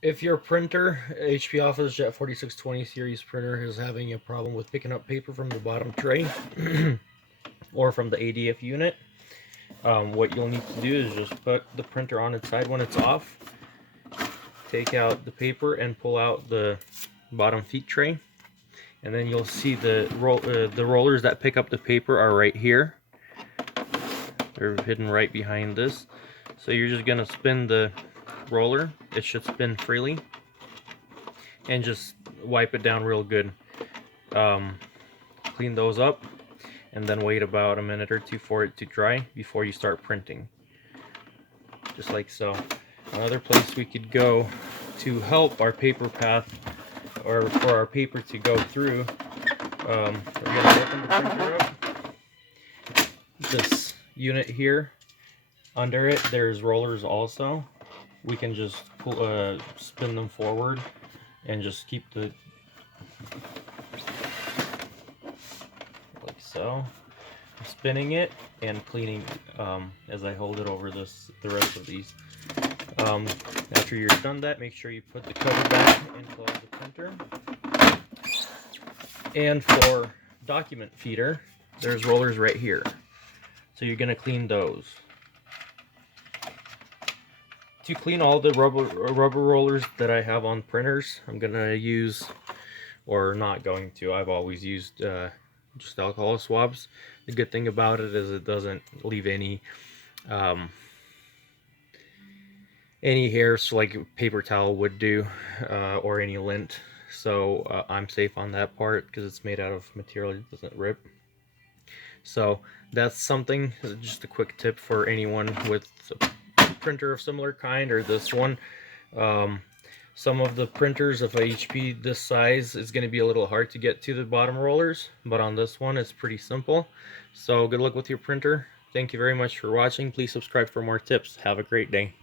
If your printer, HP Officejet 4620 series printer, is having a problem with picking up paper from the bottom tray or from the ADF unit, what you'll need to do is just put the printer on its side when it's off, take out the paper and pull out the bottom feed tray, and then you'll see the rollers that pick up the paper are right here. They're hidden right behind this. So you're just gonna spin the roller. It should spin freely, and just wipe it down real good. Clean those up, and then wait about a minute or two for it to dry before you start printing. Just like so. Another place we could go to help our paper path, or for our paper to go through, we're gonna open the printer up. This unit here, under it, there's rollers also. We can just spin them forward and just keep the, like so, spinning it and cleaning as I hold it over the rest of these. After you're done that, make sure you put the cover back and close the printer. And for document feeder, there's rollers right here. So you're going to clean those. To clean all the rubber rollers that I have on printers, I'm going to use, or not going to, I've always used just alcohol swabs. The good thing about it is it doesn't leave any hairs like a paper towel would do, or any lint. So I'm safe on that part because it's made out of material that doesn't rip. So that's something, just a quick tip for anyone with a printer of similar kind or this one. Some of the printers of HP this size is going to be a little hard to get to the bottom rollers, but on this one it's pretty simple. So good luck with your printer. Thank you very much for watching. Please subscribe for more tips. Have a great day.